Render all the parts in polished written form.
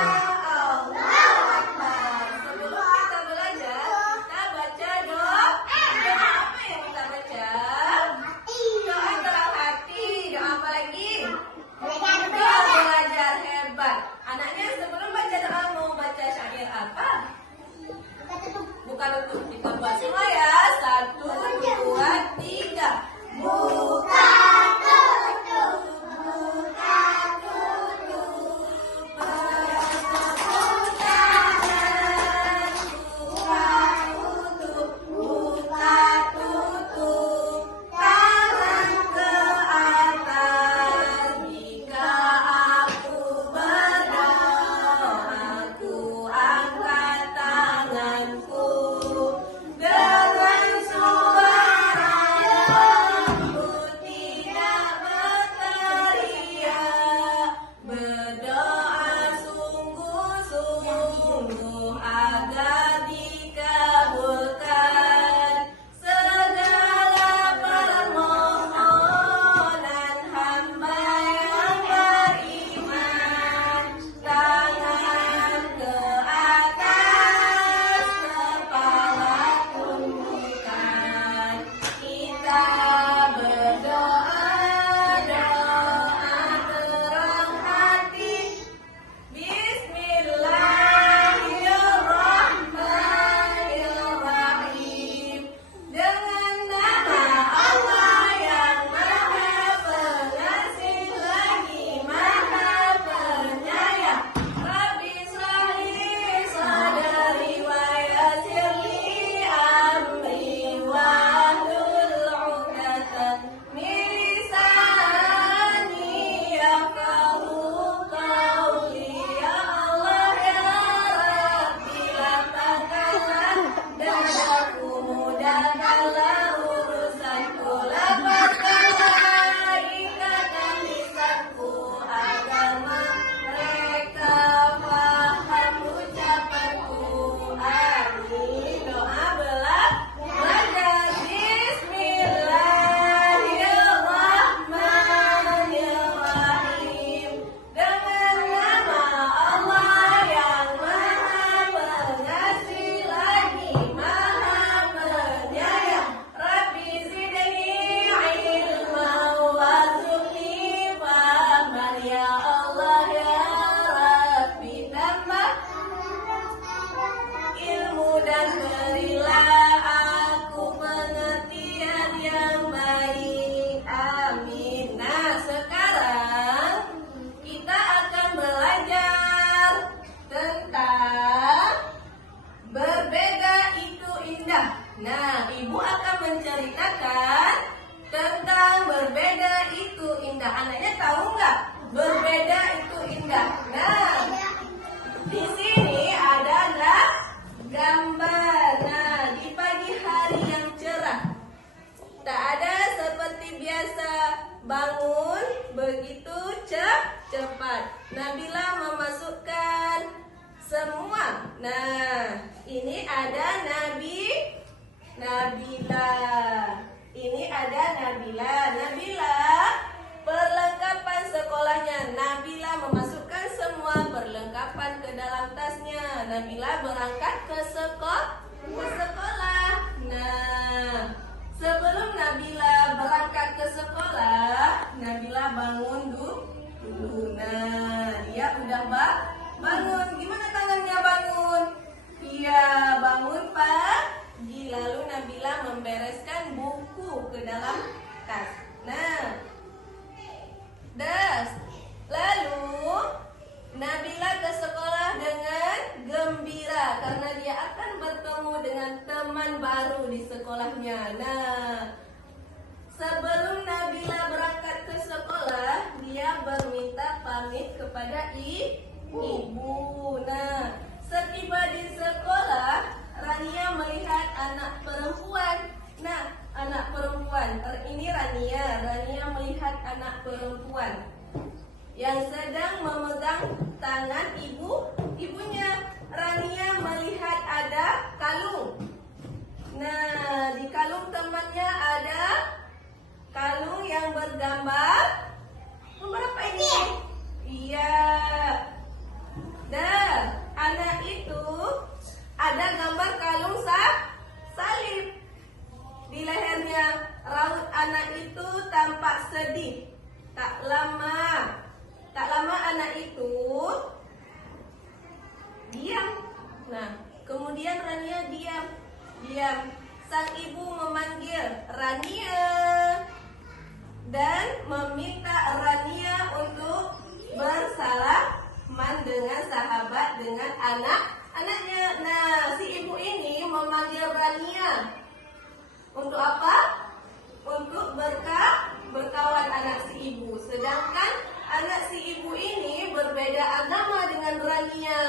Allahu Akbar. Sebelum kita belajar, kita baca doa. Doa apa yang kita baca? Doa terang hati. Doa apa lagi? Doa belajar hebat. Anaknya sebelum baca doa mau baca syair apa? Buka tutup. Kita buat semua ya. 1, 2, 3. Buka tutup. Buka tutup. Bertepuk tangan. Buka tutup. Buka tutup. Tangan ke atas. Jika aku berdoa, aku angkat tanganku dengan suara lembut, tidak berteriak. Berdoa sungguh-sungguh agar dikabulkan segala permohonan hamba yang beriman. Tangan ke atas, kepala tundukkan. Kita berdoa, doa terang hati. Bismillahirrahmanirrahim. Dengan nama Allah yang Maha Pengasih lagi Maha Penyayang. Rabbi sholli sadri wa yassir li amri wahlul 'uqdatam min lisani yafqahu qawli. Ya Allah ya Rabbi, lapangkanlah dadaku, mudahkanlah urusanku, lapangkanlah ikatan lisanku agar mereka paham ucapanku. Amin. Doa belajar. Bismillahirrahmanirrahim. Dengan nama Allah yang Maha Pengasih lagi Maha Penyayang. Rabbi zidni ilman warzuqni fahman. Ya Allah ya Rabbi, tambah ilmu dan berilah aku pengertian yang baik. Amin. Nah, sekarang kita akan belajar tentang berbeda itu indah. Nah, Ibu akan menceritakan tentang berbeda itu indah. Anaknya tahu nggak berbeda itu indah? Nah, di sini adalah gambar. Nah, di pagi hari yang cerah, tak ada seperti biasa bangun begitu cepat. Nabila memasukkan semua. Nah, ini ada Nabila. Ini ada Nabila. Nabila, perlengkapan sekolahnya. Nabila memasukkan semua perlengkapan ke dalam tasnya. Nabila berangkat ke sekolah. Nah, sebelum Nabila berangkat ke sekolah, Nabila bangun dulu. Nah, dia udah bangun. Gimana tangannya bangun? Iya, bangun pagi. Lalu Nabila membereskan buku ke dalam tas. Nah, lalu Nabila ke sekolah dengan gembira karena dia akan bertemu dengan teman baru di sekolahnya. Nah, sebelum Nabila berangkat ke sekolah, dia berminta pamit kepada ibu. Nah, setiba di sekolah, Rania melihat anak perempuan. Nah, anak perempuan, ini Rania. Rania melihat anak perempuan yang sedang memegang tangan ibunya. Rania melihat ada kalung. Nah, di kalung temannya ada kalung yang bergambar berapa ini? Iya. Dan bersahabat dengan anak-anaknya. Nah, si ibu ini memanggil Rania. Untuk apa? Untuk berkawan anak si ibu. Sedangkan anak si ibu ini berbeda agama dengan Rania.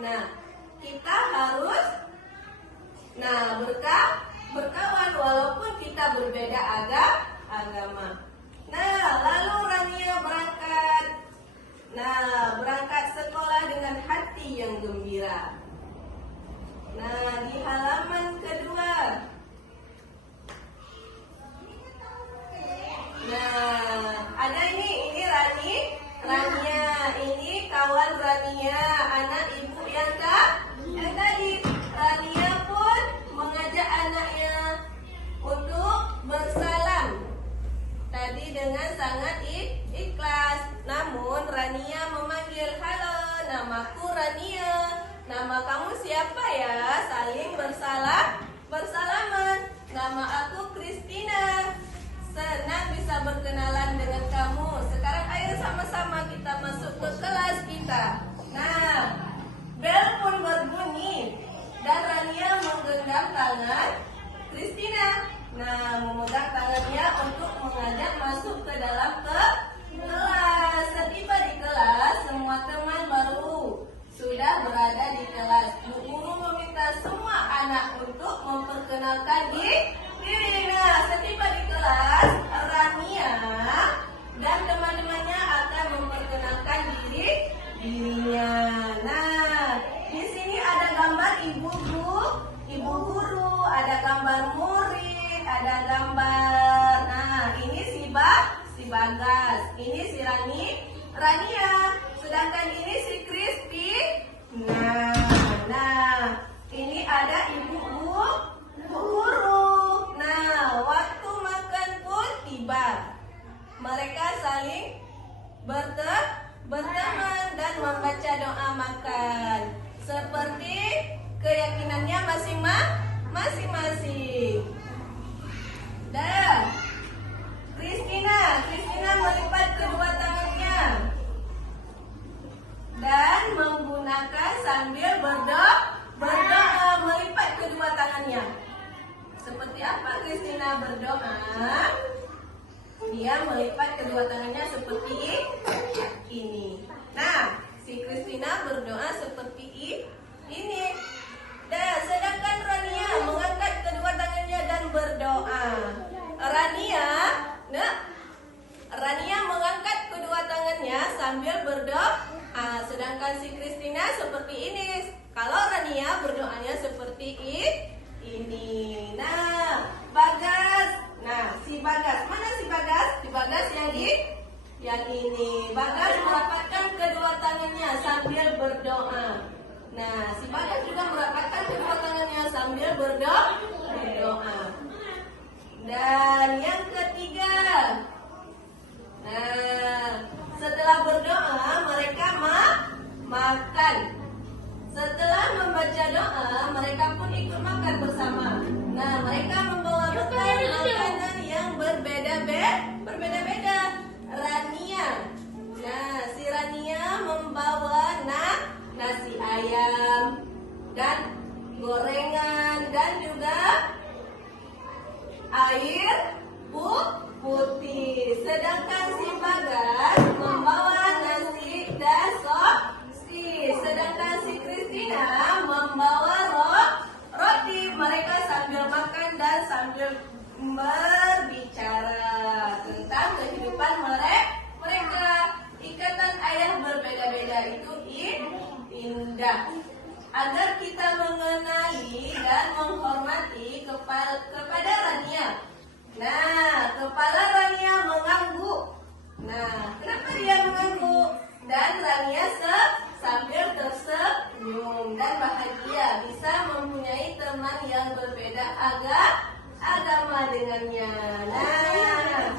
Nah, kita harus berkawan walaupun kita berbeda agama. Nah, lalu Rania berangkat sekolah dengan hati yang gembira. Nah, di halaman kedua. Nah, ada ini Rania, ini kawan Rania, anak ibu yang tadi. Rania pun mengajak anaknya untuk bersalam. Tadi dengan sangat ikhlas. Namun Rania memanggil, "Halo, namaku Rania. Nama kamu siapa ya?" Saling bersalaman. "Nama aku Christina. Senang bisa berkenalan dengan kamu. Sekarang ayo sama-sama kita masuk ke kelas kita." Nah, bel pun berbunyi dan Rania menggenggam tangan Christina. Nah, memegang tangannya untuk mengajak masuk ke dalam kelas. Setiba di kelas, semua teman baru sudah berada di kelas. Bu guru meminta semua anak untuk memperkenalkan diri. Nah, setiba di kelas, Rania dan teman-temannya akan memperkenalkan dirinya. Nah, di sini ada gambar ibu guru, ada gambar murid, ada gambar. Nah, ini si Bagas, ini si Rania, sedangkan ini si Crispy. Nah, ini ada ibu guru. Nah, waktu makan pun tiba. Mereka saling berteman dan membaca doa makan seperti keyakinannya masing-masing. Dan Christina melipat kedua tangannya dan menggunakan sambil berdoa melipat kedua tangannya. Seperti apa Christina berdoa? Dia melipat kedua tangannya seperti ini. Nah, si Christina berdoa seperti ini. Dan sedangkan Rania mengangkat kedua tangannya dan berdoa. Rania mengangkat kedua tangannya sambil berdoa. Sedangkan si Christina seperti ini. Kalau Rania berdoanya seperti ini. Nah, Bagas. Nah, si Bagas. Mana si Bagas? Si Bagas yang ini. Bagas merapatkan kedua tangannya sambil berdoa. Nah, si Bagas juga merapatkan kedua tangannya sambil berdoa. Dan yang ketiga. Nah, setelah berdoa mereka makan. Setelah membaca doa, mereka pun ikut makan bersama. Nah, mereka membawa bekal makanan yang berbeda-beda. Rania. Nah, si Rania membawa nasi ayam dan gorengan dan juga air putih. Sedangkan si Bagas membawa nasi dan sosis. Sedangkan si Christina membawa roti. Mereka sambil makan dan sambil berbicara tentang kehidupan mereka. Ikatan ayah berbeda-beda itu indah. Agar kita mengenali dan menghormati kepada Rania. Nah, kepala Rania mengangguk. Nah, kenapa dia mengangguk? Dan Rania sambil tersenyum dan bahagia bisa mempunyai teman yang berbeda agama dengannya. Nah,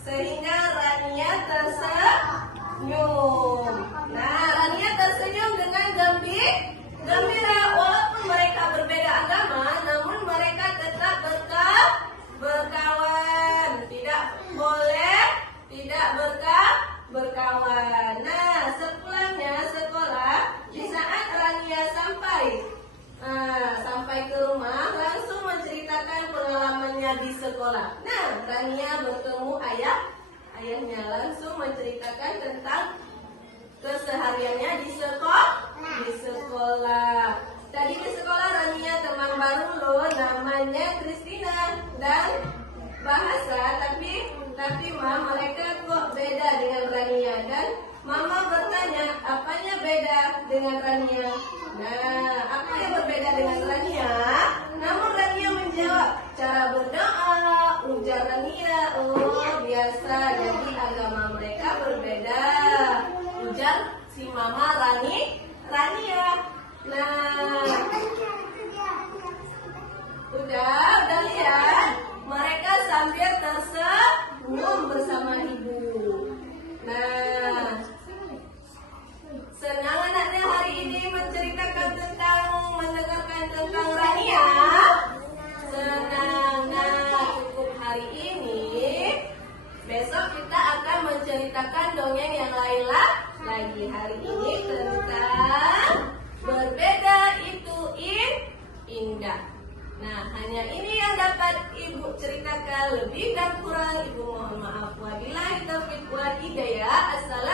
sehingga Rania tersenyum. Nah, Rania tersenyum dengan gembira walaupun mereka berbeda agama, namun mereka tetap berkawan. Tidak boleh tidak berkawan. sekolah. Nah, Rania bertemu ayahnya langsung menceritakan tentang kesehariannya di sekolah. Tadi di sekolah Rania teman baru loh, namanya Christina. Dan bahasa, tapi Ma, mereka kok beda dengan Rania. Dan Mama bertanya, apanya beda dengan Rania? Nah, apa yang berbeda dengan Rania? Namun Rania menjawab, cara berdoa, ujar Rania. Oh, biasa, jadi agama mereka berbeda, ujar si Mama Rania. Nah, udah lihat? Mereka sambil tersenyum bersama ibu. Nah, senang anaknya hari ini mendengarkan tentang Rania. Senang. Nah, cukup hari ini. Besok kita akan menceritakan dongeng yang lain lagi. Hari ini tentang berbeda itu indah. Nah, hanya ini yang dapat Ibu ceritakan. Lebih dan kurang Ibu mohon maaf. Wabillahi taufiq wal hidayah. Assalamualaikum.